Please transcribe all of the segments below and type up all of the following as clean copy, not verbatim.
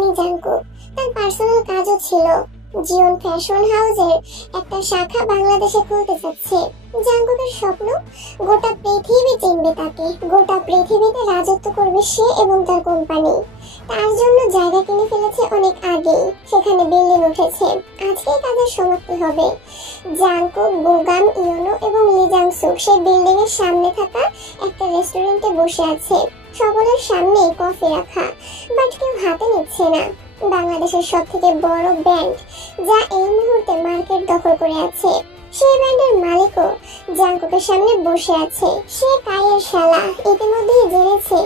থাকেনি জাঙ্কুক, তার পার্সোনাল কাজও ছিল। জিওন ফ্যাশন হাউসের একটা শাখা বাংলাদেশে খুলতে যাচ্ছে। জাঙ্কুকের স্বপ্ন গোটা পৃথিবী চিনবে তাকে, গোটা পৃথিবীতে রাজত্ব করবে সে এবং তার কোম্পানি। তার জন্য জায়গা কিনে ফেলেছে অনেক আগেই, সেখানে বিল্ডিং উঠেছে। আজকেই কাজের সমাপ্তি হবে। জাঙ্কুক, বোগাম, ইয়োনো এবং লি জাংসুক সেই বিল্ডিং এর সামনে থাকা একটা রেস্টুরেন্টে বসে আছে। সকলের সামনে কফি রাখা, বাট কেউ হাতে নিচ্ছে না। বাংলাদেশের সব থেকে বড় ব্র্যান্ড যা এই মুহূর্তে মার্কেট দখল করে আছে, সেই ব্র্যান্ডের মালিকও জাঙ্কুকের সামনে বসে আছে। সে কায়ের শালা, ইতিমধ্যেই জেনেছে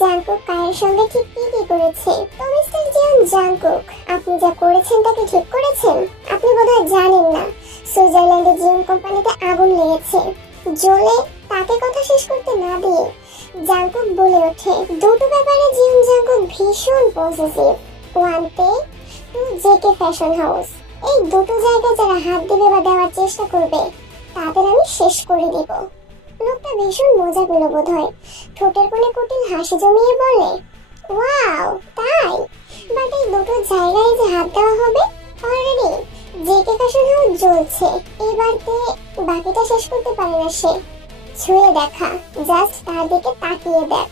জাঙ্কুক কায়ের সঙ্গে ঠিক কি করেছে। তো মিস্টার জিওন জাঙ্কুক, আপনি যা করেছেন তা কি ঠিক করেছেন? আপনি বোধহয় জানেন না, সুইজারল্যান্ডে জিওন কোম্পানিতে আগুন লেগেছে। জ্বলে তাকে কথা শেষ করতে না দিয়ে জাঙ্কুক বলে ওঠে, দুটো ব্যাপারে জিওন জাঙ্কুক ভীষণ পজিটিভ। ওয়ান পে, টু জেকে ফ্যাশন হাউস। এই দুটো জায়গায় যারা হাত দিবে বা দেওয়ার চেষ্টা করবে তাদের আমি শেষ করে দিব। লোকটা ভীষণ মজা পেল বোধ হয়, ঠোঁটের কোণে কুটিল হাসি জমিয়ে বলে, ওয়াও তাই, বাট এই দুটো জায়গায় যে হাত দেওয়া হবে, অলরেডি জেকে ফ্যাশন হাউস জ্বলছে। এবারতে বাকিটা শেষ করতে পারে না সে। ছুঁয়ে দেখা, জাস্ট তার দিকে তাকিয়ে দেখ,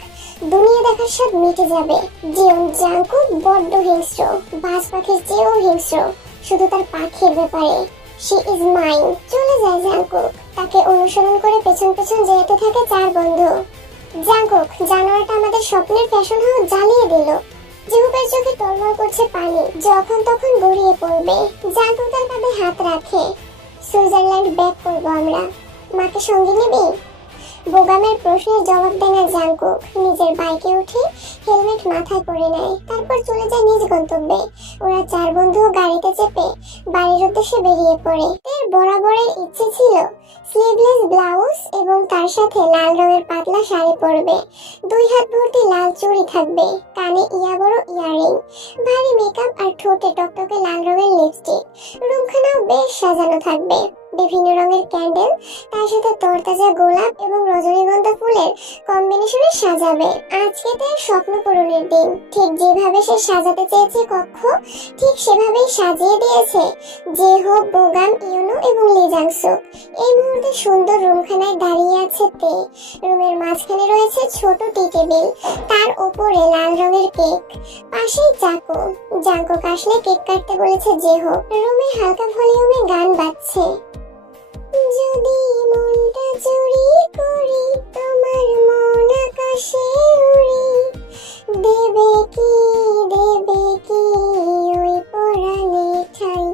দুনিয়া দেখার সব মিটে যাবে। জিওন জাঙ্কুক বড্ড হিংস্র, বাজ পাখির চেয়েও হিংস্র, শুধু তার পাখির ব্যাপারে। She is mine. চলে যায় জাঙ্কুক। তাকে অনুসরণ করে পেছন পেছন যেতে থাকে চার বন্ধু। জাঙ্কুক, জানোয়ারটা আমাদের স্বপ্নের ফ্যাশন হাউস জ্বালিয়ে দিল। জিহুপের চোখে টলমল করছে পানি, যখন তখন গড়িয়ে পড়বে। জাঙ্কুক তার কাঁধে হাত রাখে। সুইজারল্যান্ড ব্যাক করবো আমরা, মাকে সঙ্গে নেবে? বোগামের প্রশ্নের জবাব দেয় না জাঙ্কুক। নিজের বাইকে উঠে হেলমেট মাথায় পরে নেয়, তারপর চলে যায় নিজ গন্তব্যে। ওরা চার বন্ধু গাড়িতে চেপে বাড়ির উদ্দেশ্যে বেরিয়ে পড়ে। এর বরাবরের ইচ্ছে ছিল স্লিভলেস ব্লাউজ এবং তার সাথে লাল রঙের পাতলা শাড়ি পরবে। 2 হাত ভর্তি লাল চুড়ি থাকবে, কানে ইয়া বড় ইয়াররিং, ভারী মেকআপ আর ঠোঁটে টকটকে লাল রঙের লিপস্টিক। রুমখানাও বেশ সাজানো থাকবে, বিভিন্ন রঙের ক্যান্ডেল, তার সাথে তরতাজা গোলাপ এবং রজনীগন্ধা ফুলের কম্বিনেশনে সাজাবে। আজকে তার স্বপ্ন পূরণের দিন। ঠিক যেভাবে সে সাজাতে চেয়েছে কক্ষ, ঠিক সেভাবেই সাজিয়ে দিয়েছে জেহো, বোগাম, ইয়োনো এবং লি জাংসুক। এই মুহূর্তে সুন্দর রুমখানায় দাঁড়িয়ে আছে তে। রুমের মাঝখানে রয়েছে ছোট টি টেবিল, তার উপরে লাল রঙের কেক, পাশেই চাকু। জাঙ্কুক আসলে কেক কাটতে বলেছে জেহো। রুমে হালকা ভলিউমে গান বাজছে। যদি মনটা চুরি করি, তোমার মন আকাশে উড়ি, দেবে কি ওই পরাণে ঠাই,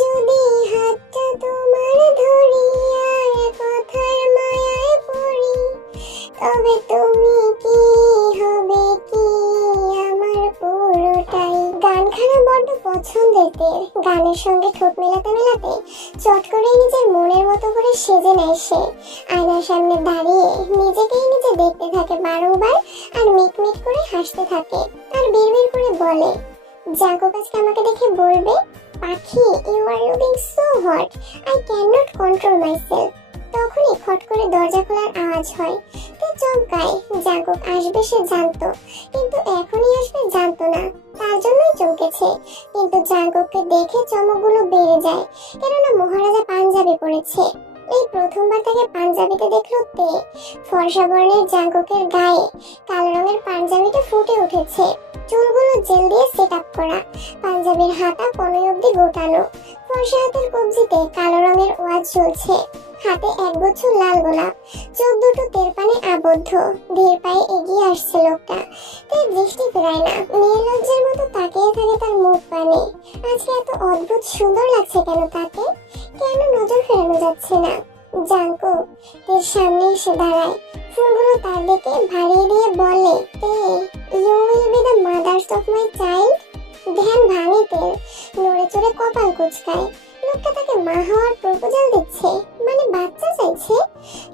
যদি হাতটা তোমার ধরি আর কথার মায়ায় পড়ি, তবে তুমি কি হবে কি আমার পুরোটাই। গানখানা বড্ড পছন্দের তের। গানের সঙ্গে ঠোঁট মেলাতে মেলাতে চট করে নিজের মনের মতো করে সেজে নেয় সে। আয়নার সামনে দাঁড়িয়ে নিজেকেই নিজে দেখতে থাকে বারংবার, আর মিটমিট করে হাসতে থাকে। আর বিড়বিড় করে বলে, জাঙ্কুক আজকে আমাকে দেখে বলবে, Pakhi, you are looking so hot, I can not control myself. তখনই খট করে দরজা খোলার আওয়াজ হয়। তে চমকায়। জাঙ্কুক আসবে সে জানতো, কিন্তু এখনই আসবে জানতো না, তার জন্যই চমকেছে। কিন্তু জাঙ্কুককে দেখে চমকগুলো বেড়ে যায়, কেননা মহারাজা পাঞ্জাবি পরেছে। এই প্রথমবার তাকে পাঞ্জাবিতে দেখলো তে। ফর্সা বর্ণের জাঙ্কুকের গায়ে কালো রঙের পাঞ্জাবিটা ফুটে উঠেছে, চুলগুলো জেল দিয়ে সেট আপ করা, পাঞ্জাবির হাতা কনুই অব্দি গোটানো। ফর্সা হাতের কবজিতে কালো রঙের ওয়াচ ঝুলছে, হাতে একগুচ্ছ লাল গোলাপ, চোখ দুটো তের পানে আবদ্ধ। ধীর পায়ে এগিয়ে আসছে লোকটা। তার দৃষ্টি ফেরায় না, নির্লজ্জের মতো তাকিয়ে থাকে তার মুখ পানে। আজকে এত অদ্ভুত সুন্দর লাগছে কেন তাকে? কেন নজর ফেরানো যাচ্ছে না? জাঙ্কুক তের সামনে এসে দাঁড়ায়, ফুলগুলো তার দিকে ভাড়িয়ে দিয়ে বলে, Tae, you will be the mothers of my child. ধ্যান ভাঙে তের, নড়ে চড়ে কপাল কুঁচকায়। লোকটা তাকে মা হওয়ার প্রপোজাল দিচ্ছে, মানে বাচ্চা চাইছে।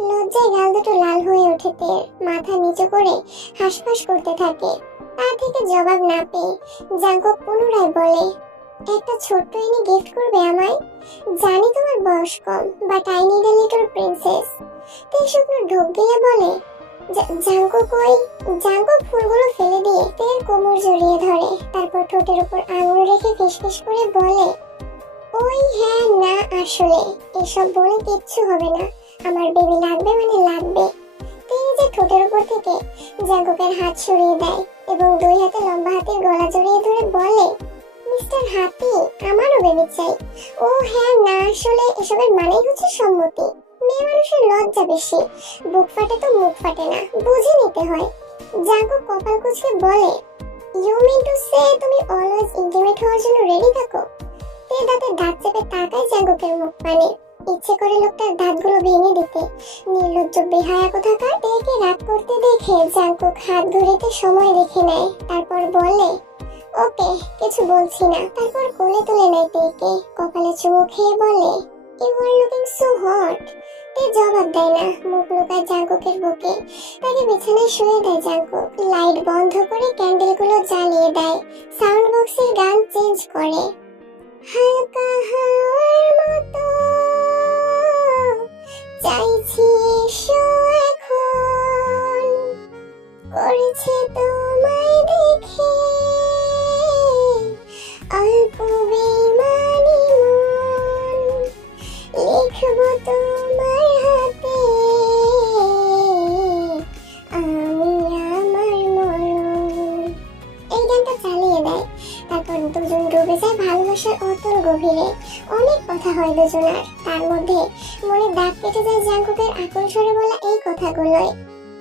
লজ্জায় গাল দুটো লাল হয়ে ওঠে তের, মাথা নিচু করে হাসফাস করতে থাকে। তার থেকে জবাব না পেয়ে জাঙ্কুক পুনরায় বলে, একটা ছোট্ট এনে গিফট করবে আমায়? জানি তোমার বয়স কম, but I need a little princess. তে শুকনো ঢোক গিলে বলে, জাঙ্কুক কই? জাঙ্কুক ফুলগুলো ফেলে দিয়ে তের কোমর জড়িয়ে ধরে, তারপর ঠোঁটের উপর আঙুল রেখে ফিসফিস করে বলে, ওই হ্যাঁ না আসলে এসব বলে কিচ্ছু হবে না, আমার বেবি লাগবে মানে লাগবে। তিনি যে ঠোঁটের উপর থেকে জাঙ্কুকের হাত সরিয়ে দেয় এবং দুই হাতে লম্বা হাতের গলা জড়িয়ে ধরে বলে, মিস্টার হাতি, আমারও বেবি চাই। ও হ্যাঁ না আসলে এসবের মানেই হচ্ছে সম্মতি। মেয়ে মানুষের লজ্জা বেশি, বুক ফাটে তো মুখ ফাটে না, বুঝে নিতে হয়। জাঙ্কুক কপাল কুঁচকে বলে, ইউ মিন টু সে তুমি অলওয়েজ ইন্টিমেট হওয়ার জন্য রেডি থাকো? তে দাঁতে দাঁত চেপে তাকায় জাঙ্কুকের মুখ পানে, ইচ্ছে করে লোকটার দাঁতগুলো ভেঙে দিতে। নির্লজ্জ বেহায়া কোথাকার। তেকে রাত করতে দেখে জাঙ্কুক হাত ঘড়িতে সময় রেখে নেয়, তারপর বলে, ওকে কিছু বলছি না। তারপর কোলে তুলে নেয় তেকে, কপালে চুমু খেয়ে বলে, you are looking so hot. Tae জবাব দেয় না, মুখ লুকায় জাঙ্কুকের বুকে। তাকে বিছানায় শুয়ে দেয় জাঙ্কুক, লাইট বন্ধ করে ক্যান্ডেলগুলো জ্বালিয়ে দেয়, সাউন্ড বক্সের গান চেঞ্জ করে। হালকা হাওয়ার মতো চাইছি এসো এখন, করেছে তোমায় দেখে অল্প বেমানি মন, লিখবো তোমার হাতে আমি আমার মরণ। এই গানটা চালিয়ে দেয়, তারপর দুজন ডুবে যায় ভালোবাসার অতল গভীরে। অনেক কথা হয় দুজনার, তার মধ্যে মনে দাগ কেটে যায় জাঙ্কুকের আকুল স্বরে বলা এই কথাগুলোই,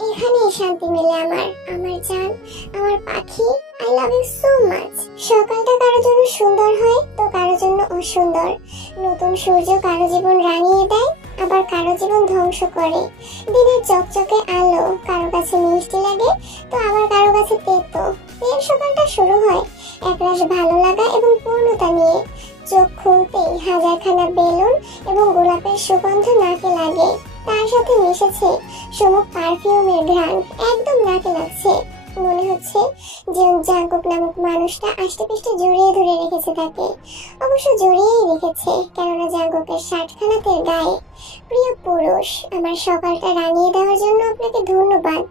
এখানেই শান্তি মেলে আমার, আমার জান, আমার পাখি, I love you so much. সকালটা কারোর জন্য সুন্দর হয় তো কারোর জন্য অসুন্দর। নতুন সূর্য কারো জীবন রাঙিয়ে দেয়, আবার কারো জীবন ধ্বংস করে। দিনের চকচকে আলো কারো কাছে মিষ্টি লাগে তো আবার কারো কাছে তেতো। এর সকালটা শুরু হয় একরাশ ভালো লাগা এবং পূর্ণতা নিয়ে। চোখ খুলতেই হাজারখানা বেলুন এবং গোলাপের সুগন্ধ নাকে লাগে, তার সাথে মিশেছে সমুখ পারফিউমের ঘ্রাণ, একদম নাকে লাগছে। মনে হচ্ছে জীবন জাঙ্কুক নামক মানুষটা আষ্টে পিষ্টে জড়িয়ে ধরে রেখেছে তাকে। অবশ্য জড়িয়েই রেখেছে, কেননা জাঙ্কুকের শার্টখানাতের গায়ে, প্রিয় পুরুষ, আমার সকালটা রাঙিয়ে দেওয়ার জন্য আপনাকে ধন্যবাদ।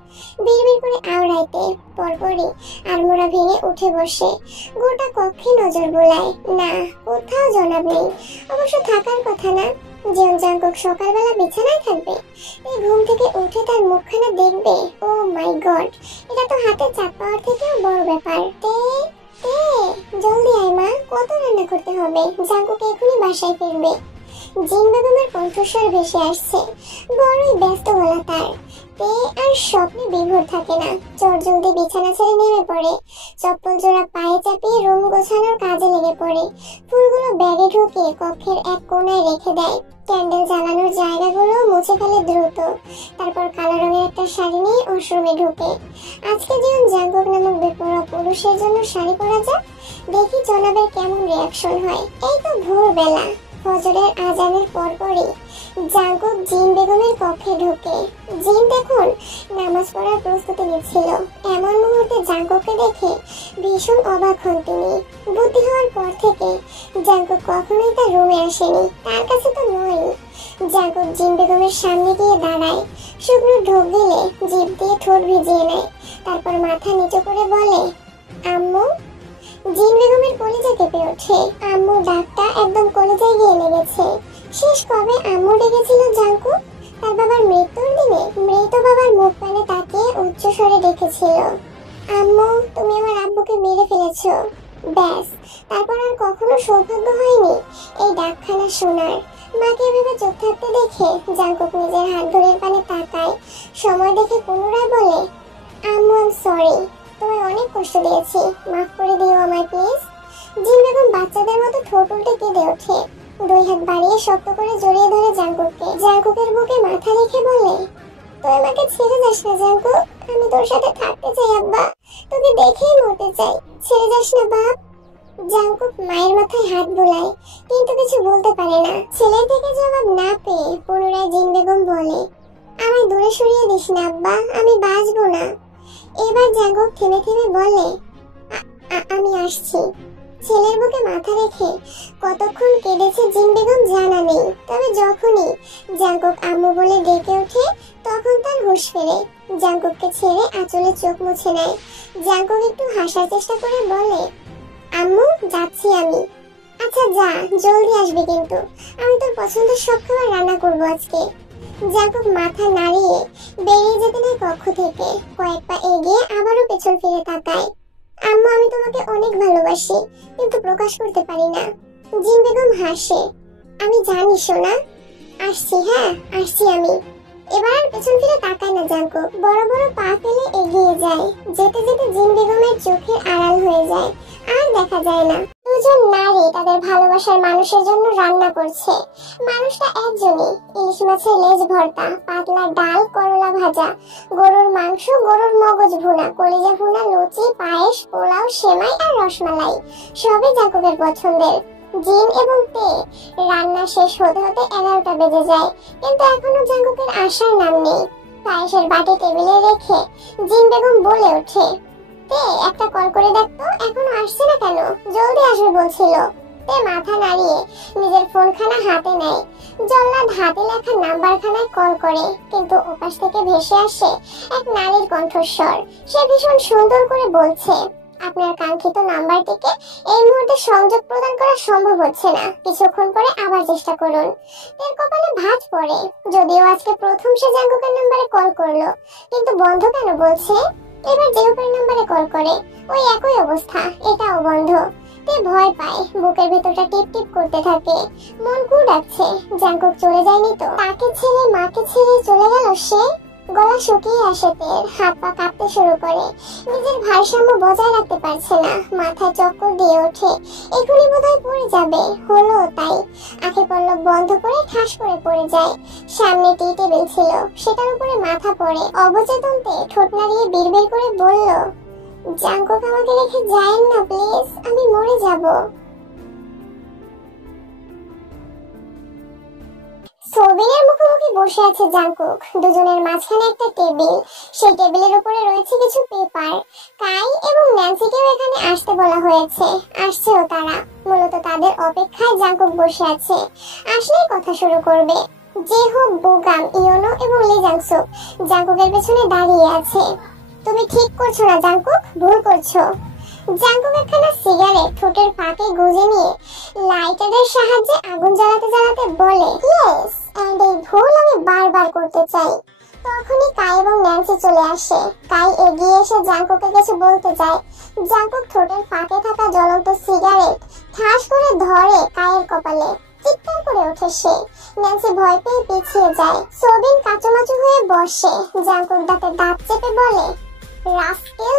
বিড়বিড় করে আওড়াইতে পরপরই আড়মোড়া ভেঙে উঠে বসে গোটা কক্ষে নজর বোলায়, না কোথাও জনাব নেই। অবশ্য থাকার কথা না, জীবন জাঙ্কুক সকালবেলা বিছানায় থাকবে, এই ঘুম থেকে উঠে তার মুখখানা দেখবে। ও মাই গড, এটা তো হাতে চাপ পাওয়ার থেকেও বড় ব্যাপার। তে তে জলদি আয় মা, কত রান্না করতে হবে, জাঙ্কুক এখনই বাসায় ফিরবে। জিন বেগমের কণ্ঠস্বর ভেসে আসছে, বড়ই ব্যস্ত গলা তার। তে আর স্বপ্নে বিভোর থাকে না, চটজলদি বিছানা ছেড়ে নেমে পড়ে, চপ্পল জোড়া পায়ে চাপিয়ে রুম গোছানোর কাজে লেগে পড়ে। ফুলগুলো ব্যাগে ঢুকিয়ে কক্ষের এক কোণায় রেখে দেয়, ক্যান্ডেল জ্বালানোর জায়গাগুলো মুছে ফেলে দ্রুত। তারপর কালো রঙের একটা শাড়ি নিয়ে ওয়াশরুমে ঢুকে। আজকে যেমন জাঙ্কুক নামক বেপরোয়া পুরুষের জন্য শাড়ি পরা যাক, দেখি জনাবের কেমন রিয়াকশন হয়। এই তো ভোরবেলা, ফজরের আজানের পরপরই জাঙ্কুক জিন বেগমের কক্ষে ঢুকে। জিন দেখুন নামাজ পড়ার প্রস্তুতি নিচ্ছিল, এমন মুহূর্তে জাঙ্কুককে দেখে ভীষণ অবাক হন তিনি। বুদ্ধি হওয়ার পর থেকে জাঙ্কুক কখনোই তার রুমে আসেনি, তার কাছে তো নয়ই। জাঙ্কুক জিন বেগমের সামনে গিয়ে দাঁড়ায়, শুকনো ঢোক গেলে জিভ দিয়ে ঠোঁট ভিজিয়ে নেয়, তারপর মাথা নিচু করে বলে, আম্মু। জিন বেগমের কলিজা কেঁপে ওঠে, আম্মু ডাকটা একদম কলিজায় গিয়ে লেগেছে। শেষ কবে আম্মু ডেকেছিল জাঙ্কুক? তার বাবার মৃত্যুর দিনে মৃত বাবার মুখ পানে তাকিয়ে উচ্চ স্বরে ডেকেছিল, আম্মু তুমি আমার আব্বুকে মেরে ফেলেছো। ব্যাস, তারপর আর কখনো সৌভাগ্য হয়নি এই ডাকখানা শোনার। মাকে এভাবে চোখ থাকতে দেখে জাঙ্কুক নিজের হাত ঘড়ির পানে তাকায়, সময় দেখে পুনরায় বলে, আম্মু আই এম সরি, তোমায় অনেক কষ্ট দিয়েছি, মাফ করে দিও আমায় প্লিজ। জিন বেগম বাচ্চাদের মতো ঠোঁট উল্টে কেঁদে ওঠে, দুই হাত বাড়িয়ে শক্ত করে জড়িয়ে ধরে জাঙ্কুককে। জাঙ্কুকের বুকে মাথা রেখে বলে, তুই আমাকে ছেড়ে যাস না জাঙ্কুক, আমি তোর সাথে থাকতে চাই আব্বা, তোকে দেখেই মরতে চাই, ছেড়ে যাস না বাপ। জাঙ্কুক মায়ের মাথায় হাত বোলায়, কিন্তু কিছু বলতে পারে না। ছেলের থেকে জবাব না পেয়ে পুনরায় জিন বেগম বলে, আমায় দূরে সরিয়ে দিস না আব্বা, আমি বাঁচবো না। এবার জাঙ্কুক থেমে থেমে বলে, আমি আসছি। ছেলের বুকে মাথা রেখে কতক্ষণ কেঁদেছে জিন বেগম জানা নেই। তবে যখনই জাঙ্কুক আম্মু বলে ডেকে ওঠে তখন তার হুঁশ ফেরে। জাঙ্কুককে ছেড়ে আঁচলে চোখ মুছে নেয়। জাঙ্কুক একটু হাসার চেষ্টা করে বলে, আম্মু যাচ্ছি আমি। আচ্ছা যা, জলদি আসবে কিন্তু। আমি তোর পছন্দের সব খাবার রান্না করবো আজকে। জাঙ্কুক মাথা নাড়িয়ে বেরিয়ে যেতে নেয় কক্ষ থেকে। কয়েক পা এগিয়ে আবারও পেছন ফিরে তাকায়। আম্মু আমি তোমাকে অনেক ভালোবাসি, কিন্তু প্রকাশ করতে পারি না। জিন বেগম হাসে। আমি জানি সোনা, আসছি। হ্যাঁ আসছি আমি। এবার আর পেছন ফিরে তাকায় না জাঙ্কুক, বড় বড় পা ফেলে এগিয়ে যায়। যেতে যেতে জিন বেগমের চোখের আড়াল হয়ে যায়, আর দেখা যায় না। দুজন নারী তাদের ভালোবাসার মানুষের জন্য রান্না করছে। মানুষটা একজনই। ইলিশ মাছের লেজ ভর্তা, পাতলা ডাল, করলা ভাজা, গরুর মাংস, গরুর মগজ ভুনা, কলিজা ভুনা, লুচি, পায়েস, পোলাও, সেমাই আর রসমালাই সবই জাঙ্কুকের পছন্দের। জিন এবং তে রান্না শেষ হতে হতে 11টা বেজে যায়, কিন্তু এখনো জাঙ্কুকের আসার নাম নেই। পায়েসের বাটি টেবিলে রেখে জিন বেগম বলে ওঠে, তে একটা কল করে দেখতো, এখনো আসছে না কেন? জলদি আসবে বলছিল। তে মাথা নাড়িয়ে নিজের ফোনখানা হাতে নেয়। জল্লাদ হাতে লেখা নাম্বারখানায় কল করে, কিন্তু ওপাশ থেকে ভেসে আসে এক নারীর কণ্ঠস্বর। সে ভীষণ সুন্দর করে বলছে, আপনার কাঙ্ক্ষিত নাম্বারটিকে এই মুহূর্তে সংযোগ প্রদান করা সম্ভব হচ্ছে না, কিছুক্ষণ পরে আবার চেষ্টা করুন। এর কপালে ভাঁজ পড়ে। যদিও আজকে প্রথম সে জাঙ্কুকের নাম্বারে কল করলো, কিন্তু বন্ধ কেন বলছে। এবার জেউপের নাম্বারে কল করে, ওই একই অবস্থা, এটাও বন্ধ। তে ভয় পায়, বুকের ভেতরটা টিপ টিপ করতে থাকে। মন কু ডাকছে, জাঙ্কুক চলে যায়নি তো? তাকে ছেড়ে, মাকে ছেড়ে চলে গেল সে। গলা শুকিয়ে আসে তের, হাত পা কাঁপতে শুরু করে। নিজের ভারসাম্য বজায় রাখতে পারছে না, মাথায় চক্কর দিয়ে ওঠে। এখনই বোধহয় পড়ে যাবে। হলো তাই। আঁখে পল্লব বন্ধ করে ঠাস করে পড়ে যায়। সামনে টি টেবিল ছিল, সেটার উপরে মাথা পড়ে। অবচেতনতে ঠোঁট নাড়িয়ে বিড়বিড় করে বলল, জাঙ্কুক আমাকে রেখে যায়েন না প্লিজ, আমি মরে যাব। সোবিনের মুখোমুখি বসে আছে জাঙ্কুক। দুজনের মাঝখানে একটা টেবিল, সেই টেবিলের উপরে রয়েছে কিছু পেপার। কাই এবং ন্যান্সিকেও এখানে আসতে বলা হয়েছে, আসছেও তারা। মূলত তাদের অপেক্ষায় জাঙ্কুক বসে আছে, আসলেই কথা শুরু করবে। যে হোক বোগাম, ইয়োনো এবং লি জাংসুক জাঙ্কুকের পেছনে দাঁড়িয়ে আছে। তুমি ঠিক করছো না জাঙ্কুক, ভুল করছো। জাঙ্কুক একখানা সিগারেট ঠোঁটের ফাঁকে গুঁজে নিয়ে লাইটারের সাহায্যে আগুন জ্বালাতে জ্বালাতে বলে, ইয়েস, এন্ড এই ভুল আমি বারবার করতে চাই। তখনই কাই এবং ন্যান্সি চলে আসে। কাই এগিয়ে এসে জাঙ্কুকে কিছু বলতে যায়। জাঙ্কুক ঠোঁটের ফাঁকে থাকা জ্বলন্ত সিগারেট ঠাস করে ধরে কাইয়ের কপালে। চিৎকার করে ওঠে সে। ন্যান্সি ভয় পেয়ে পিছিয়ে যায়। সোবিন কাচুমাচু হয়ে বসে। জাঙ্কুক দাঁতে দাঁত চেপে বলে, রাস্কেল,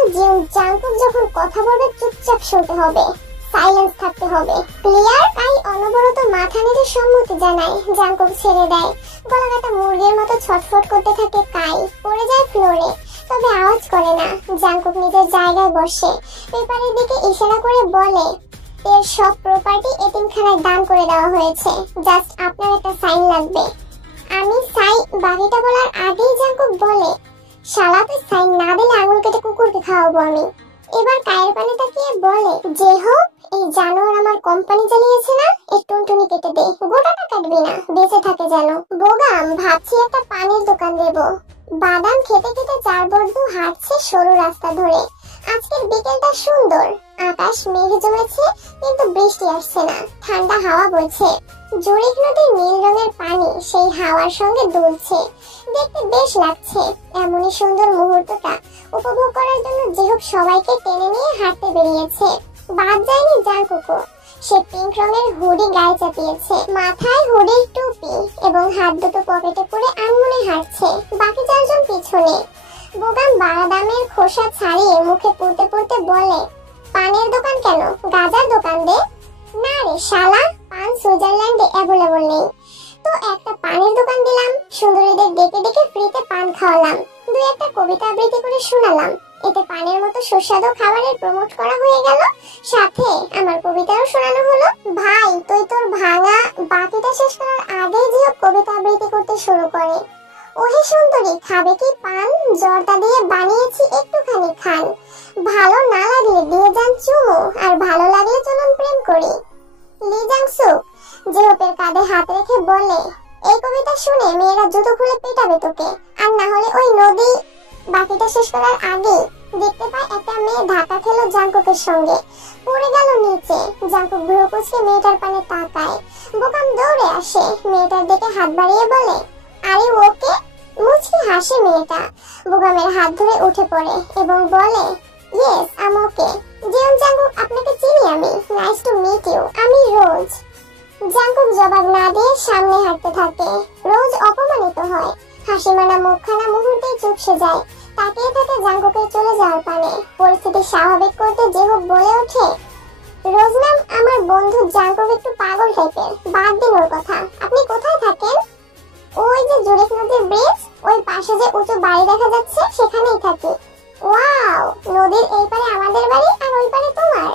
জাঙ্কুক যখন কথা বলবে চুপচাপ শুনতে হবে, সাইলেন্স থাকতে হবে, ক্লিয়ার? কাই অনবরত মাথা নেড়ে সম্মতি জানায়। জাঙ্কুক ছেড়ে দেয়। গলা কাটা মুরগির মতো ছটফট করতে থাকে কাই। পড়ে যায় ফ্লোরে, তবে আওয়াজ করে না। জাঙ্কুক নিজের জায়গায় বসে পেপারের দিকে ইশারা করে বলে, এর সব প্রপার্টি এতিমখানায় দান করে দেওয়া হয়েছে, জাস্ট আপনার একটা সাইন লাগবে। আমি সাই বাকিটা বলার আগেই জাঙ্কুক বলে, শালা তুই সাইন না দিলে আঙুল কেটে কুকুরকে খাওয়াবো আমি। এবার কায়ের পানে তাকিয়ে বলে, যে হোক এই জানোয়ার আমার কোম্পানি চালিয়েছে না, এই টুনটুনি কেটে দে, গোটাটা কাটবি না, বেঁচে থাকে যেন। বোগাম, ভাবছি একটা পানির দোকান দেব। বাদাম খেতে খেতে চার বন্ধু হাঁটছে সরু রাস্তা ধরে। আজকের বিকেলটা সুন্দর, আকাশ মেঘ জমেছে, কিন্তু বৃষ্টি আসছে না। ঠান্ডা হাওয়া বইছে। জুরিক নদীর নীল রঙের পানি সেই হাওয়ার সঙ্গে দুলছে। দেখতে বেশ লাগছে। এমনই সুন্দর মুহূর্তটা উপভোগ করার জন্য যেহোক সবাইকে টেনে নিয়ে হাঁটতে বেরিয়েছে। বাদ যায়নি জাঙ্কুকও। সে পিঙ্ক রঙের হুডি গায়ে চাপিয়েছে, মাথায় হুডির টুপি এবং হাত দুটো পকেটে করে আনমনে হাঁটছে। বাকি চারজন পিছনে। বোগাম বাদামের খোসা ছাড়িয়ে মুখে পুড়তে পুড়তে বলে, পানের দোকান কেন, গাজার দোকান দে। না রে শালা, পান সুইজারল্যান্ডে অ্যাভেলেবল নেই, তো একটা পানের দোকান দিলাম। সুন্দরীদের ডেকে ডেকে ফ্রিতে পান খাওয়ালাম, দুই একটা কবিতা আবৃত্তি করে শোনালাম। এতে পানের মতো সুস্বাদু খাবারের প্রমোট করা হয়ে গেল, সাথে আমার কবিতাও শোনানো হলো। ভাই তুই তোর ভাঙা বাকিটা শেষ করার আগেই যে কবিতা আবৃত্তি করতে শুরু করে। ওহে সুন্দরী, খাবে কি পান? জর্দা দিয়ে বানিয়েছি, একটুখানি খান। ভালো না লাগলে দিয়ে যান চুমু, আর ভালো লাগলে চলুন জেহপের কাঁধে হাত রেখে বলে, এই কবিতা শুনে মেয়েরা জুতো খুলে পেটাবে তোকে, আর না হলে ওই নদী। বাকিটা শেষ করার আগে দেখতে পায় একটা মেয়ে ধাক্কা খেলো জাঙ্কুকের সঙ্গে, পড়ে গেল নিচে। জাঙ্কুক ভ্রু কুঁচকে মেয়েটার পানে তাকায়। বোকাম দৌড়ে আসে, মেয়েটার দিকে হাত বাড়িয়ে বলে, আরে ওকে। মুচকি হাসে মেয়েটা, বোকামের হাত ধরে উঠে পড়ে এবং বলে, ইয়েস আম ওকে। জিয়ন জাঙ্কুক, আপনাকে চিনি আমি। নাইস টু মিট ইউ, আমি রোজ। জাঙ্কুক জবাব না দিয়ে সামনে হাঁটতে থাকে। রোজ অপমানিত হয়, হাসি মানা মুখখানা মুহূর্তেই চুপসে যায়। তাকিয়ে থাকে জাঙ্কুকের চলে যাওয়ার পানে। পরিস্থিতি স্বাভাবিক করতে জেহপ বলে ওঠে, রোজ ম্যাম, আমার বন্ধু জাঙ্কুক একটু পাগল টাইপের, বাদ দিন ওর কথা। আপনি কোথায় থাকেন? ওই যে জুরিক নদীর ব্রিজ, ওই পাশে যে উঁচু বাড়ি দেখা যাচ্ছে, সেখানেই থাকি। ওয়াও, নদীর এই পারে আমাদের বাড়ি আর ওই পারে তোমার।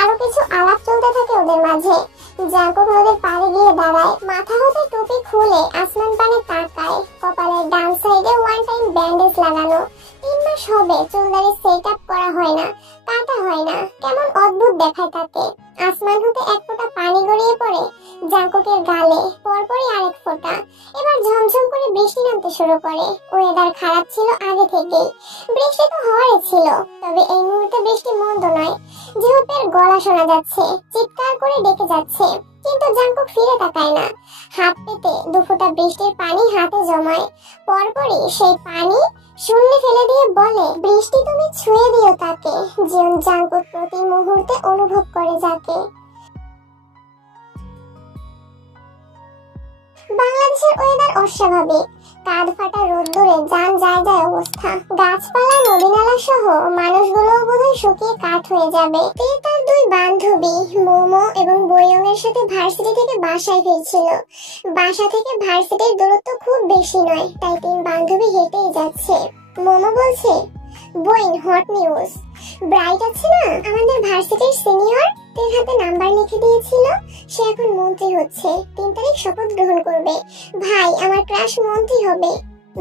আরো কিছু আলাপ চলতে থাকে ওদের মাঝে। জাঙ্কুক নদীর পাড়ে গিয়ে দাঁড়ায়, মাথা হতে টুপি খুলে আসমান পানে তাকায়। কপালের ডান সাইডে ওয়ান টাইম ব্যান্ডেজ লাগানো। 3 মাস হবে চুলদারি সেট আপ করা হয় না, কাটা হয় না। কেমন অদ্ভুত দেখায় তাকে। আসমান হতে এক ফোঁটা পানি গড়িয়ে পড়ে জাঙ্কুকের গালে, পরপরই আরেক ফোঁটা। এবার ঝমঝম করে বৃষ্টি নামতে শুরু করে। ওয়েদার খারাপ ছিল আগে থেকেই, বৃষ্টি তো হওয়ারই ছিল, তবে এই মুহূর্তে বৃষ্টি মন্দ নয়। জেহপের গলা শোনা যাচ্ছে, চিৎকার করে ডেকে যাচ্ছে, কিন্তু জাঙ্কুক ফিরে তাকায় না। হাত পেতে 2 ফোঁটা বৃষ্টির পানি হাতে জমায়। পরপরই সেই পানি শূন্যে ফেলে দিয়ে বলে, বৃষ্টি তুমি ছুঁয়ে দিও তাকে। জিয়ন জাঙ্কুক প্রতি মুহূর্তে অনুভব করে যাকে। বাংলাদেশের ওয়েদার অস্বাভাবিক। কাঁধ ফাটা রোদ্দুরে যান যায় যায় অবস্থা। গাছপালা, নদী নালা সহ মানুষগুলোও বোধহয় শুকিয়ে কাঠ হয়ে যাবে। তে তার 2 বান্ধবী মোমো এবং বইয়ং এর সাথে ভার্সিটি থেকে বাসায় ফিরছিল। বাসা থেকে ভার্সিটির দূরত্ব খুব বেশি নয়, তাই 3 বান্ধবী হেঁটেই যাচ্ছে। মোমো বলছে, বইন, হট নিউজ। ব্রাইট আছে না, আমাদের ভার্সিটির সিনিয়র, তের হাতে নাম্বার লিখে দিয়েছিল। সে এখন মন্ত্রী হচ্ছে, 3 তারিখ শপথ গ্রহণ করবে। ভাই, আমার ক্রাশ মন্ত্রী হবে।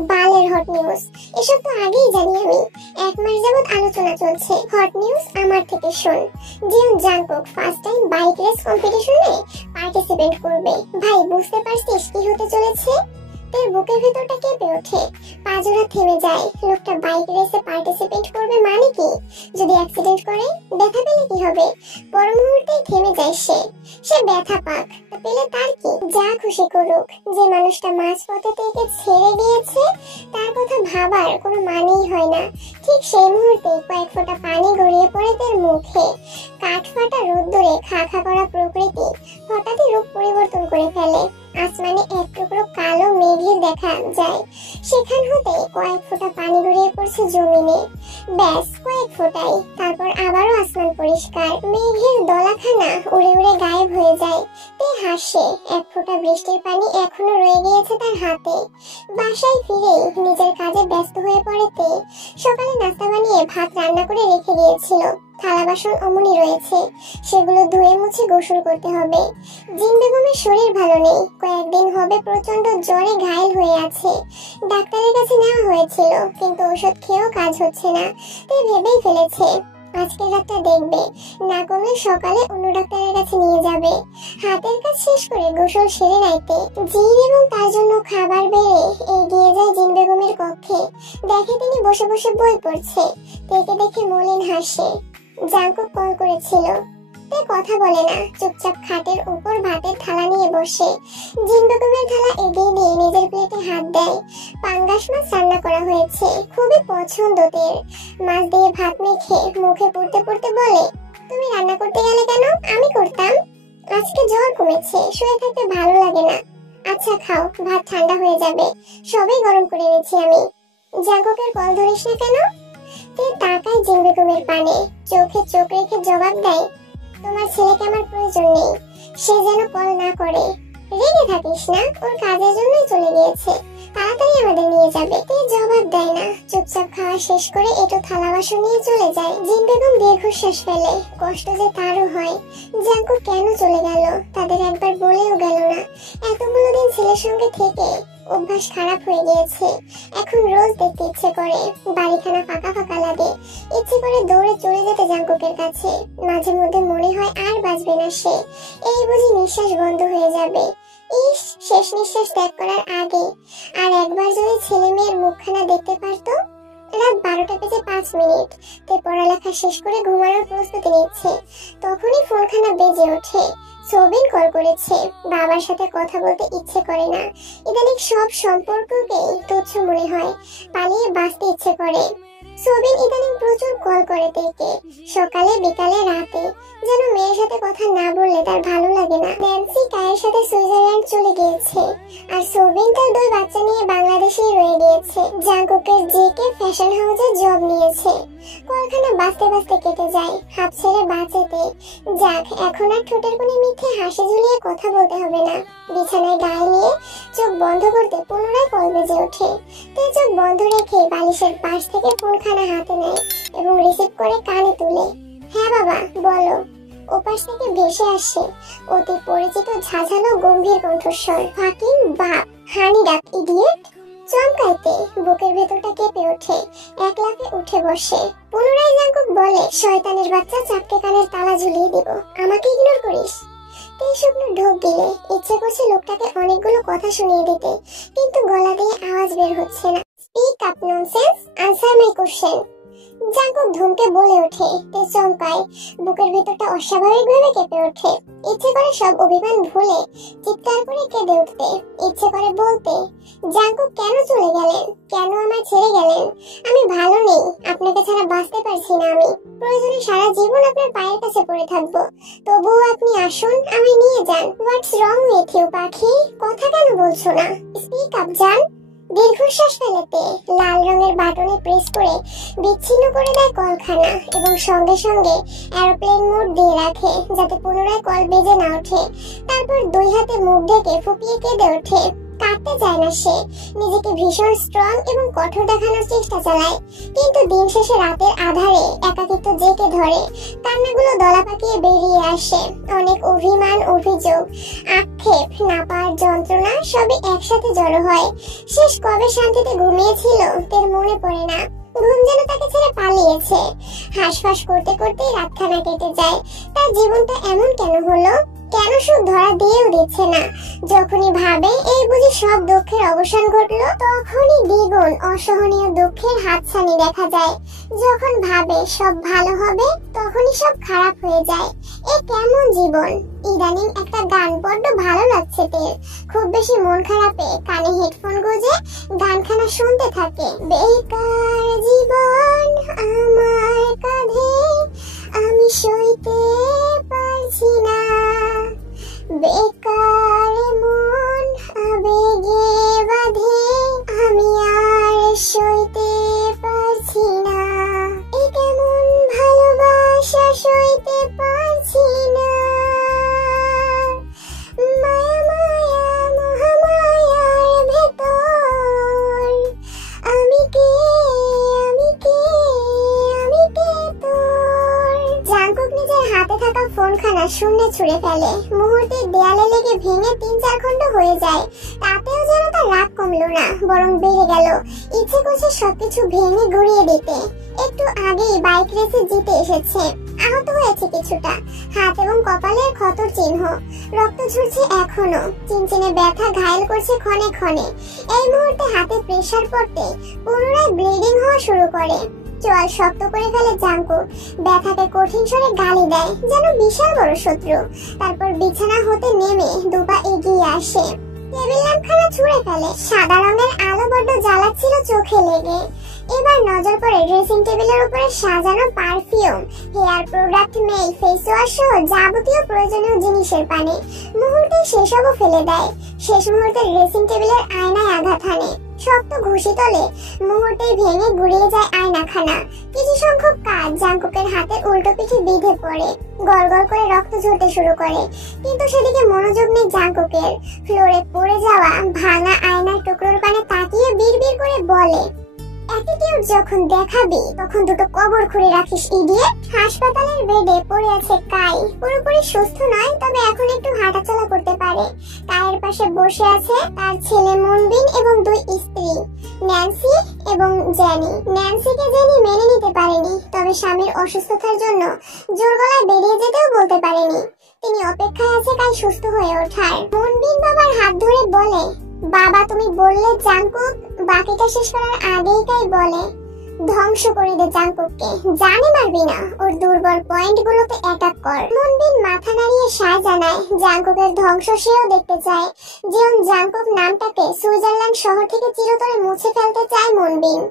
বালের হট নিউজ, এসব তো আগেই জানি আমি। 1 মাস যাবত আলোচনা চলছে। হট নিউজ আমার থেকে শোন, Jeon Jungkook first time bike race কম্পিটিশনে পার্টিসিপেট করবে। ভাই, বুঝতে পারছিস কি হতে চলেছে? তের বুকের ভেতরটা কেঁপে ওঠে, পাজোড়া থেমে যায়। লোকটা বাইক রেসে পার্টিসিপেট করবে মানে কি? যদি অ্যাক্সিডেন্ট করে ব্যথা পেলে কি হবে? পর মুহূর্তেই থেমে যায় সে ব্যথা পাক, তা পেলে তার কি? যা খুশি করুক। যে মানুষটা মাঝপথে থেকে ছেড়ে গিয়েছে, তার কথা ভাবার কোনো মানেই হয় না। ঠিক সেই মুহূর্তে কয়েক ফোঁটা পানি গড়িয়ে পড়ে তার মুখে। কাঠ ফাটা রোদ্দুরে খা খা করা প্রকৃতি হঠাৎই রূপ পরিবর্তন করে ফেলে। আসমানে এক টুকরো কালো মেঘের দেখা যায়। সেখান হতে কয়েক ফোঁটা পানি গড়িয়ে পড়ছে জমিনে। ব্যাস, কয়েক ফোঁটাই। তারপর আবারও আসমান পরিষ্কার। মেঘের দলাখানা উড়ে উড়ে গায়েব হয়ে যায়। তে হাসে, 1 ফোঁটা বৃষ্টির পানি এখনো রয়ে গিয়েছে তার হাতে। বাসায় ফিরেই নিজের কাজে ব্যস্ত হয়ে পড়ে তে। সকালে নাস্তা বানিয়ে ভাত রান্না করে রেখে গিয়েছিল। থালা বাসন অমনি রয়েছে, সেগুলো ধুয়ে মুছে গোসল করতে হবে। জিন বেগমের শরীর ভালো নেই, কয়েকদিন হবে প্রচন্ড জ্বরে ঘায়েল হয়ে আছে। ডাক্তারের কাছে নেওয়া হয়েছিল, কিন্তু ওষুধ খেয়েও কাজ হচ্ছে না। তাই ভেবেই ফেলেছে আজকের রাতটা দেখবে, না কমলে সকালে অন্য ডাক্তারের কাছে নিয়ে যাবে। হাতের কাজ শেষ করে গোসল সেরে নাইতে জিন এবং তার জন্য খাবার বেড়ে এগিয়ে যায় জিন বেগমের কক্ষে। দেখে তিনি বসে বসে বই পড়ছে। তেকে দেখে মলিন হাসে। জাঙ্কুক কল করেছিল। তে কথা বলে না, চুপচাপ খাটের উপর ভাতের থালা নিয়ে বসে। জিন বেগমের থালা এগিয়ে দিয়ে নিজের প্লেটে হাত দেয়। পাঙ্গাস মাছ রান্না করা হয়েছে, খুবই পছন্দ তের। মাছ দিয়ে ভাত মেখে মুখে পুড়তে পুড়তে বলে, তুমি রান্না করতে গেলে কেন? আমি করতাম। আজকে জ্বর কমেছে, শুয়ে থাকতে ভালো লাগে না। আচ্ছা খাও, ভাত ঠান্ডা হয়ে যাবে, সবই গরম করে এনেছি আমি। জাঙ্কুকের কল ধরিস না কেন? তে তাকায় জিন বেগমের পানে, চোখে চোখ রেখে জবাব দেয়, তোমার ছেলেকে আমার প্রয়োজন নেই, সে যেন কল না করে। রেগে থাকিস না, ওর কাজের জন্যই চলে গিয়েছে, তাড়াতাড়ি আমাদের নিয়ে যাবে। তে জবাব দেয় না, চুপচাপ খাওয়া শেষ করে একটু থালা বাসন নিয়ে চলে যায়। জিন বেগম দীর্ঘশ্বাস ফেলে, কষ্ট যে তারও হয়। জাঙ্কুক কেন চলে গেল, তাদের একবার বলেও গেল না। এতগুলো দিন ছেলের সঙ্গে থেকে অভ্যাস খারাপ হয়ে গিয়েছে। এখন রোজ দেখতে ইচ্ছে করে, বাড়িখানা ফাঁকা ফাঁকা লাগে। ইচ্ছে করে দৌড়ে চলে যেতে জাঙ্কুকের কাছে। মাঝে মধ্যে মনে হয় আর বাঁচবে না সে, এই বুঝি নিঃশ্বাস বন্ধ হয়ে যাবে। ইস, শেষ নিঃশ্বাস ত্যাগ করার আগে আর একবার যদি ছেলে মেয়ের মুখখানা দেখতে পারতো। রাত 12:05 তে পড়ালেখা শেষ করে ঘুমানোর প্রস্তুতি নিচ্ছে, তখনই ফোনখানা বেজে ওঠে। সোবিন কল করেছে। বাবার সাথে কথা বলতে ইচ্ছে করে না। ইদানিং সব সম্পর্ককেই তুচ্ছ মনে হয়, পালিয়ে বাঁচতে ইচ্ছে করে। সোবিন ইদানিং প্রচুর কল করে তেকে, সকালে বিকালে রাতে। যেন মেয়ের সাথে কথা না বললে তার ভালো লাগে না। ন্যান্সি কায়ের সাথে সুইজারল্যান্ড চলে গিয়েছে, আর সোবিন তার 2 বাচ্চা নিয়ে বাংলাদেশেই রয়ে গিয়েছে। জাঙ্কুকের জেকে ফ্যাশন হাউসে জব নিয়েছে। কলখানা বাঁচতে বাঁচতে কেটে যায়, হাফ ছেড়ে বাঁচেতে। যাক, এখন আর ঠোঁটের কোণে মিথ্যে হাসি ঝুলিয়ে কথা বলতে হবে না। বিছানায় গায়ে নিয়ে চোখ বন্ধ করতে পুনরায় কল বেজে ওঠে। তে চোখ বন্ধ রেখে বালিশের পাশ থেকে ফোনখানা হাতে নেয় এবং রিসিভ করে কানে তুলে। হ্যাঁ বাবা, বলো। ওপাশ থেকে ভেসে আসে অতি পরিচিত ঝাঁঝালো গম্ভীর কণ্ঠস্বর। ফাকিং বাপ, হানি ডাক ইডিয়েট। চমকাইতে বুকের ভেতরটা কেঁপে ওঠে, এক লাফে উঠে বসে। পুনরায় জাঙ্কুক বলে, শয়তানের বাচ্চা, চাপকে কানের তালা ঝুলিয়ে দিব, আমাকে ইগনোর করিস। এই শুকনো ঢোক গিলে ইচ্ছে করছে লোকটাকে অনেকগুলো কথা শুনিয়ে দিতে, কিন্তু গলা দিয়ে আওয়াজ বের হচ্ছে না। স্পিক আপ ননসেন্স, আনসার মাই কোশ্চেন। জাঙ্কুক ধমকে বলে ওঠে। তে চমকায়, বুকের ভেতরটা অস্বাভাবিকভাবে কেঁপে ওঠে। ইচ্ছে করে সব অভিমান ভুলে চিৎকার করে কেঁদে উঠতে, ইচ্ছে করে বলতে, জাঙ্কুক কেন চলে গেলেন, কেন আমায় ছেড়ে গেলেন? আমি ভালো নেই, আপনাকে ছাড়া বাঁচতে পারছি না। আমি প্রয়োজনে সারা জীবন আপনার পায়ের কাছে পড়ে থাকবো, তবুও আপনি আসুন, আমায় নিয়ে যান। হোয়াটস রং উইথ ইউ পাখি, কথা কেন বলছো না? স্পিক আপ জান। দীর্ঘশ্বাস ফেলেতে লাল রঙের বাটনে প্রেস করে বিচ্ছিন্ন করে দেয় কলখানা এবং সঙ্গে সঙ্গে এরোপ্লেন মোড দিয়ে রাখে যাতে পুনরায় কল বেজে না ওঠে। তারপর 2 হাতে মুখ ঢেকে ফুপিয়ে কেঁদে ওঠে। কাঁদতে চায় না সে, নিজেকে ভীষণ স্ট্রং এবং কঠোর দেখানোর চেষ্টা চালায়, কিন্তু দিন শেষে রাতের আধারে একাকিত্ব জেকে ধরে। কান্নাগুলো দলা পাকিয়ে বেরিয়ে আসে। অনেক অভিমান, অভিযোগ, আক্ষেপ, না পাওয়ার যন্ত্রণা সবই একসাথে জড়ো হয়। শেষ কবে শান্তিতে ঘুমিয়েছিল তার মনে পড়ে না। ঘুম যেন তাকে ছেড়ে পালিয়েছে। হাঁসফাঁস করতে করতেই রাতখানা কেটে যায়। তার জীবনটা এমন কেন হলো? কেন সুখ ধরা দিয়েও দিচ্ছে না? যখনই ভাবে এই বুঝি সব দুঃখের অবসান ঘটলো, তখনই দ্বিগুণ অসহনীয় দুঃখের হাতছানি দেখা যায়। যখন ভাবে সব ভালো হবে, তখনই সব খারাপ হয়ে যায়। এ কেমন জীবন? ইদানিং একটা গান বড্ড ভালো লাগছে তের। খুব বেশি মন খারাপে কানে হেডফোন গুঁজে গানখানা শুনতে থাকে। বেকার জীবন আমার কাঁধে, আমি সইতে পারছি না। বেকার মন আবেগে বাঁধে, আমি আর সইতে পারছি না। এ কেমন ভালোবাসা, সইতে পারছি না। মায়া মায়া মহামায়ার ভেতর আমি কে, আমি কে, আমি কে তোর। জাঙ্কুক নিজের হাতে থাকা ফোনখানা শূন্যে ছুঁড়ে ফেলে। মুহূর্তে দেয়ালে লেগে ভেঙে 3-4 খণ্ড হয়ে যায়। তাতেও যেন তার রাগ কমলো না, বরং বেড়ে গেল। ইচ্ছে করছে সবকিছু ভেঙে গুড়িয়ে দিতে। একটু আগেই বাইক রেসে জিতে এসেছে। আহত হয়েছে কিছুটা, হাত এবং কপালের ক্ষতর চিহ্ন। রক্ত ঝরছে এখনো, চিনচিনে ব্যথা ঘায়েল করছে ক্ষণে ক্ষণে। এই মুহূর্তে হাতে প্রেসার পড়তে পুনরায় ব্লিডিং হওয়া শুরু করে। চোয়াল শক্ত করে ফেলে জাঙ্কুক। ব্যথাকে কঠিন স্বরে গালি দেয়, যেন বিশাল বড় শত্রু। তারপর বিছানা হতে নেমে 2 পা এগিয়ে আসে। টেবিল ল্যাম্পখানা ছুঁড়ে ফেলে। সাদা রঙের আলো বড্ড জ্বালাচ্ছিল চোখে লেগে। এবার নজর পড়ে ড্রেসিং টেবিলের উপরে সাজানো perfume, hair product, male face wash সহ যাবতীয় প্রয়োজনীয় জিনিসের পানে। মুহূর্তে সেসবও ফেলে দেয়। শেষ মুহূর্তে ড্রেসিং টেবিলের আয়নায় আঘাত হানে। শক্ত ঘুষি তলে মুহূর্তেই ভেঙে গুড়িয়ে যায় আয়নাখানা। কিছু সংখ্যক কাঁচ জাঙ্কুকের হাতের উল্টো পিঠে বিঁধে পড়ে। গড়গড় করে রক্ত ঝরতে শুরু করে, কিন্তু সেদিকে মনোযোগ নেই জাঙ্কুকের। ফ্লোরে পড়ে যাওয়া ভাঙা আয়নার টুকরোর পানে তাকিয়ে বিড়বিড় করে বলে, অ্যাটিটিউড যখন দেখাবি তখন 2টো কবর খুঁড়ে রাখিস, ইডিয়েট। হাসপাতালের বেডে পড়ে আছে কাই। পুরোপুরি সুস্থ নয়, তবে এখন একটু হাঁটাচলা করতে পারে। কায়ের পাশে বসে আছে তার ছেলে মুনবিন এবং দুই স্ত্রী ন্যান্সি এবং জেনি। ন্যান্সিকে জেনি মেনে নিতে পারেনি, তবে স্বামীর অসুস্থতার জন্য জোর গলায় বেরিয়ে যেতেও বলতে পারেনি। তিনি অপেক্ষায় আছে কাল সুস্থ হয়ে ওঠার। মুনবিন বাবার হাত ধরে বলে, বাবা তুমি বললে জাংকুক, বাকিটা শেষ করার আগেই তাই বলে ধ্বংস করে দে জাংকুককে, জানে মারবি না, ওর দুর্বল পয়েন্ট গুলোতে অ্যাটাক কর। মুনবিন মাথা নাড়িয়ে সায় জানায় জাংকুকের ধ্বংস সেও দেখতে চায়। জিয়ন জাংকুক নামটাকে সুইজারল্যান্ড শহর থেকে চিরতরে মুছে ফেলতে চায় মুনবিন।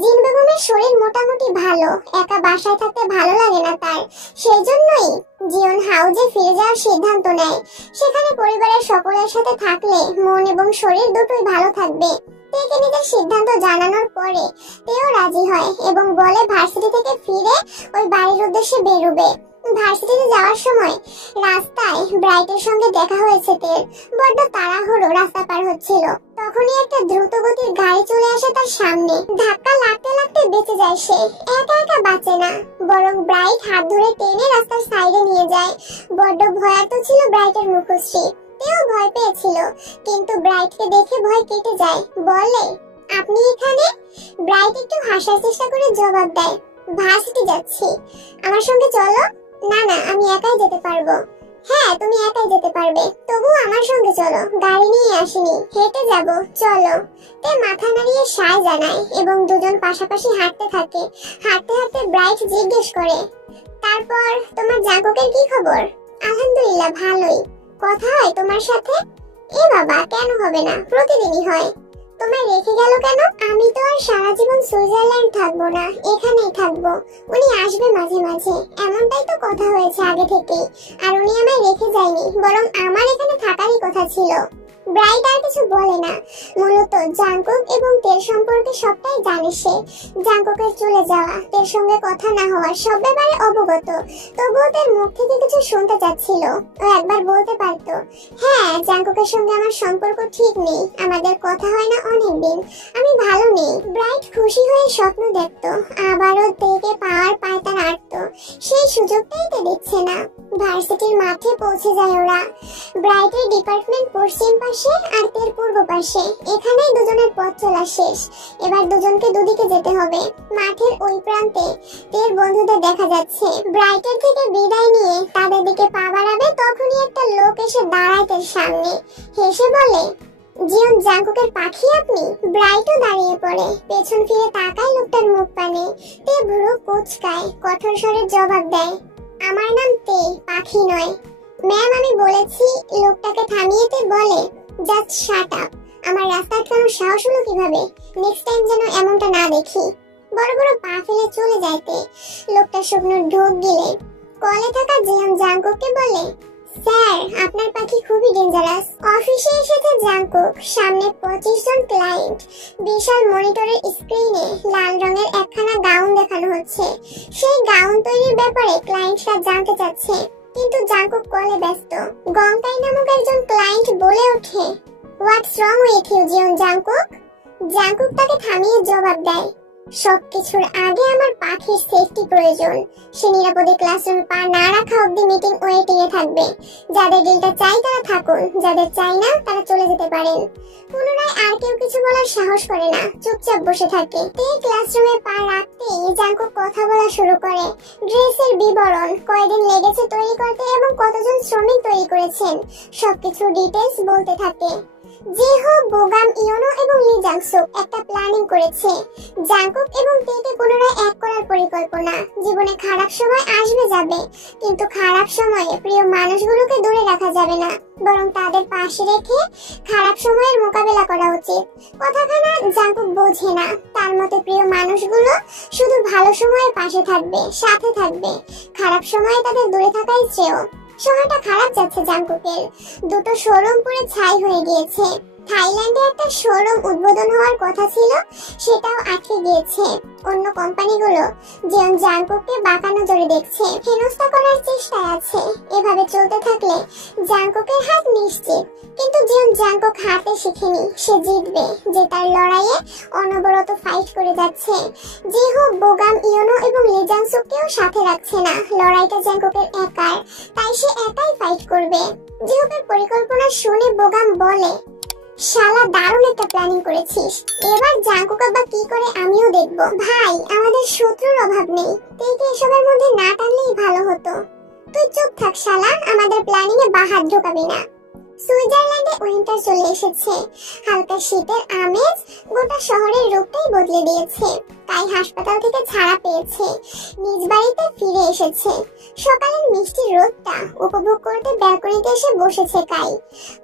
জিন বেগমের শরীর মোটামুটি ভালো, একা বাসায় থাকতে ভালো লাগে না তার, সেই জন্যই জিয়ন হাউজে ফিরে যাওয়ার সিদ্ধান্ত নেয়। সেখানে পরিবারের সকলের সাথে থাকলে মন এবং শরীর দুটোই ভালো থাকবে। তেকে নিজের সিদ্ধান্ত জানানোর পরে তেও রাজি হয় এবং বলে ভার্সিটি থেকে ফিরে ওই বাড়ির উদ্দেশ্যে বেরোবে। ভার্সিটিতে যাওয়ার সময় রাস্তায় ব্রাইটের সঙ্গে দেখা হয়েছে তের। বড্ড তাড়াহুড়ো রাস্তা পার হচ্ছিল, তখনই একটা দ্রুতগতির গাড়ি চলে আসে তার সামনে। ধাক্কা লাগতে লাগতে বেঁচে যায় সে, একা একা বাঁচে না, বরং ব্রাইট হাত ধরে টেনে রাস্তার সাইডে নিয়ে যায়। বড্ড ভয়ার্ত ছিল ব্রাইটের মুখশ্রী। তেও ভয় পেয়েছিল, কিন্তু ব্রাইটকে দেখে ভয় কেটে যায়। বলে, আপনি এখানে? ব্রাইট একটু হাসার চেষ্টা করে জবাব দেয়, ভার্সিটি যাচ্ছি, আমার সঙ্গে চলো। না না, আমি একাই যেতে পারবো। হ্যাঁ তুমি একাই যেতে পারবে, তবু আমার সঙ্গে চলো, গাড়ি নিয়ে আসিনি, হেঁটে যাব, চলো। তে মাথা নাড়িয়ে সায় জানায় এবং দুজন পাশাপাশি হাঁটতে থাকে। হাঁটতে হাঁটতে ব্রাইট জিজ্ঞেস করে, তারপর তোমার জাংকুকের কি খবর? আলহামদুলিল্লাহ ভালোই। কথা হয় তোমার সাথে? এ বাবা, কেন হবে না, প্রতিদিনই হয়। তোমায় রেখে গেল কেন? আমি তো আর সারা জীবন সুইজারল্যান্ড থাকবো না, এখানেই থাকবো। উনি আসবে মাঝে মাঝে, এমনটাই তো কথা হয়েছে আগে থেকেই। আর উনি আমায় রেখে যায়নি, বরং আমার এখানে থাকারই কথা ছিল। ব্রাইট আর কিছু বলে না। মূলত জাংকুক এবং তের সম্পর্কে সবটাই জানে সে। জাংকুকের চলে যাওয়া, তের সঙ্গে কথা না হওয়া, সব ব্যাপারে অবগত। তবুও তের মুখ থেকে কিছু শুনতে চাচ্ছিল। ও একবার বলতে পারতো, হ্যাঁ জাংকুকের সঙ্গে আমার সম্পর্ক ঠিক নেই, আমাদের কথা হয় না অনেকদিন, আমি ভালো নেই। ব্রাইট খুশি হয়ে স্বপ্ন দেখতো, আবারও তেকে পাওয়ার পায়তারা আটতো। সেই সুযোগটাই তে দিচ্ছে না। ভার্সিটির মাঠে পৌঁছে যায় ওরা। ব্রাইটের ডিপার্টমেন্ট পশ্চিম পাশে আর তের পূর্ব পাশে। এখানেই দুজনের পথ চলা শেষ। এবার দুজনকে দুদিকে যেতে হবে। মাঠের ওই প্রান্তে তের বন্ধুদের দেখা যাচ্ছে। ব্রাইটের থেকে বিদায় নিয়ে তাদের দিকে পা বাড়াবে, তখনই একটা লোক এসে দাঁড়ায় তের সামনে। হেসে বলে, জিয়ন জাংকুকের পাখি আপনি? ব্রাইটও দাঁড়িয়ে পড়ে, পেছন ফিরে তাকায় লোকটার মুখ পানে। তে ভ্রু কুঁচকায়, কঠোর স্বরে জবাব দেয়, আমার নাম তে, পাখি নয়। ম্যাম আমি বলেছি। লোকটাকে থামিয়ে তে বলে, জাস্ট শাট আপ। আমার রাস্তা আটকানোর সাহস হলো কিভাবে? নেক্সট টাইম যেন এমনটা না দেখি। বড় বড় পা ফেলে চলে যাইতে লোকটা শুকনো ঢোক গিলে কলে থাকা জিয়ন জাংকুককে বলে, স্যার আপনার পাখি খুবই ডেঞ্জারাস। অফিসে এসেছে জাংকুক, সামনে 25 জন ক্লায়েন্ট। বিশাল মনিটরের স্ক্রিনে লাল রঙের একখানা গাউন দেখানো হচ্ছে। সেই গাউন তৈরির ব্যাপারে ক্লায়েন্টরা জানতে চাচ্ছে, কিন্তু জাংকুক কলে ব্যস্ত। গংকাই নামক একজন ক্লায়েন্ট বলে ওঠে, what's wrong with you Jeon Jungkook? Jungkook তাকে থামিয়ে জবাব দেয়, সবকিছুর আগে আমার পাখির সেফটি প্রয়োজন। সে নিরাপদে ক্লাসরুমে পা না রাখা অব্দি মিটিং ওয়েটিং এ থাকবে। যাদের ডিলটা চাই তারা থাকুন, যাদের চাই না তারা চলে যেতে পারেন। পুনরায় আর কেউ কিছু বলার সাহস করে না, চুপচাপ বসে থাকে। তে ক্লাসরুমে পা রাখতেই জাংকুক কথা বলা শুরু করে। ড্রেসের বিবরণ, কয়দিন লেগেছে তৈরি করতে এবং কতজন শ্রমিক তৈরি করেছেন, সবকিছু ডিটেইলস বলতে থাকে। জেহো, বোগাম, ইয়োনো এবং লি জাংসুক একটা প্ল্যানিং করেছে। জাংকুক এবং তেকে পুনরায় এক করার পরিকল্পনা। জীবনে খারাপ সময় আসবে যাবে, কিন্তু খারাপ সময়ে প্রিয় মানুষগুলোকে দূরে রাখা যাবে না, বরং তাদের পাশে রেখে খারাপ সময়ের মোকাবেলা করা উচিত। কথাখানা জাংকুক বোঝে না। তার মতে প্রিয় মানুষগুলো শুধু ভালো সময়ে পাশে থাকবে, সাথে থাকবে। খারাপ সময়ে তাদের দূরে থাকাই শ্রেয়। সময়টা খারাপ যাচ্ছে জাংকুকের। দুটো শোরুম পুরো ছাই হয়ে গিয়েছে। থাইল্যান্ডে একটা শোরুম উদ্বোধন হওয়ার কথা ছিল, সেটাও আটকে গিয়েছে। অন্য কোম্পানিগুলো জিয়ন জাংকুককে বাঁকা নজরে দেখছে, হেনস্থা করার চেষ্টায় আছে। এভাবে চলতে থাকলে জাংকুকের হাত নিশ্চিত। কিন্তু জিয়ন জাংকুক হারতে শিখেনি, সে জিতবে। যে তার লড়াইয়ে অনবরত ফাইট করে যাচ্ছে। জেহো, বোগাম, ইয়োনো এবং লি জাংসুককেও সাথে রাখছে না। লড়াইটা জাংকুকের একার, তাই সে একাই ফাইট করবে। জিহুকের পরিকল্পনা শুনে বোগাম বলে, শালা দারুণ একটা প্ল্যানিং করেছিস, এবার জাঙ্কুক আব্বা কি করে আমিও দেখব। ভাই আমাদের শত্রুর অভাব নেই, তুই কি এসবের মধ্যে না টানলেই ভালো হতো। তুই চুপ থাক শালা, আমাদের প্ল্যানিং এ বাহাত ঢোকাবি না। সুইজারল্যান্ডে উইন্টার চলে এসেছে, হালকা শীতের আমেজ গোটা শহরের রূপটাই বদলে দিয়েছে। তাই হাসপাতাল থেকে ছাড়া পেয়েছে, নিজ বাড়িতে ফিরে এসেছে। সকালের মিষ্টি রোদটা উপভোগ করতে ব্যালকনিতে এসে বসেছে কাই।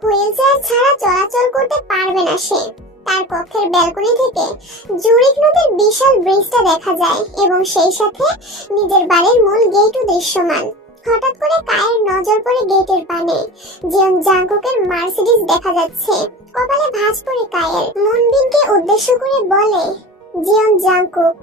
হুইলচেয়ার ছাড়া চলাচল করতে পারবে না সে। তার কক্ষের ব্যালকনি থেকে জুরিক নদীর বিশাল ব্রিজটা দেখা যায় এবং সেই সাথে নিজের বাড়ির মূল গেটও দৃশ্যমান। হঠাৎ করে কায়ের নজর পড়ে গেটের পানে জিয়ন জাঙ্কুকের মার্সিডিজ দেখা যাচ্ছে। কপালে ভাঁজ পড়ে কায়ের। মুনবিনকে উদ্দেশ্য করে বলে, জিয়ন জাঙ্কুক।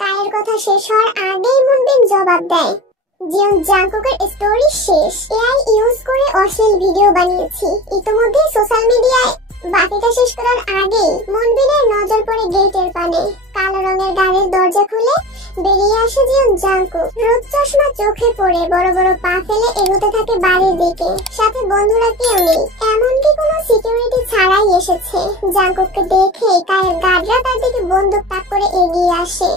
কায়ের কথা শেষ হওয়ার আগেই মুনবিন জবাব দেয়, জিয়ন জাঙ্কুকের স্টোরি শেষ। এআই ইউজ করে অশ্লীল ভিডিও বানিয়েছি, ইতিমধ্যে সোশ্যাল মিডিয়ায়। বাকিটা শেষ করার আগেই মুনবিনের নজর পড়ে গেটের পানে। কালো রঙের গাড়ির দরজা খুলে বেরিয়ে আসে জিয়ন জাঙ্কুক। রোদ চশমা চোখে পড়ে বড় বড় পা ফেলে এগোতে থাকে বাড়ির দিকে। সাথে বন্ধুরা কেউ নেই, এমনকি কোনো সিকিউরিটি ছাড়াই এসেছে। জাঙ্কুককে দেখে কায়ের গার্ডরা তার দিকে বন্দুক তাক করে এগিয়ে আসে।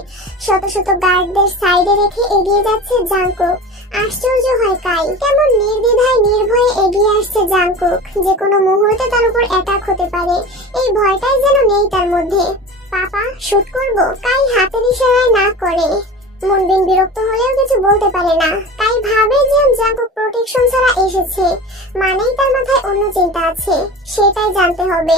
শত শত গার্ডদের সাইডে রেখে এগিয়ে যাচ্ছে জাঙ্কুক। আশ্চর্য হয় কাই, কেমন নির্দ্বিধায় নির্ভয়ে এগিয়ে আসছে জাঙ্কুক। যে কোনো মুহূর্তে তার উপর অ্যাটাক হতে পারে, এই ভয়টাই যেন নেই তার মধ্যে। পাপা শুট করবো? কাই হাতের ইশারায় না করে। মুনবিন বিরক্ত হলেও কিছু বলতে পারে না। কাই ভাবে যে জাঙ্কুক প্রোটেকশন ছাড়া এসেছে, মানেই তার মাথায় অন্য চিন্তা আছে, সেটাই জানতে হবে।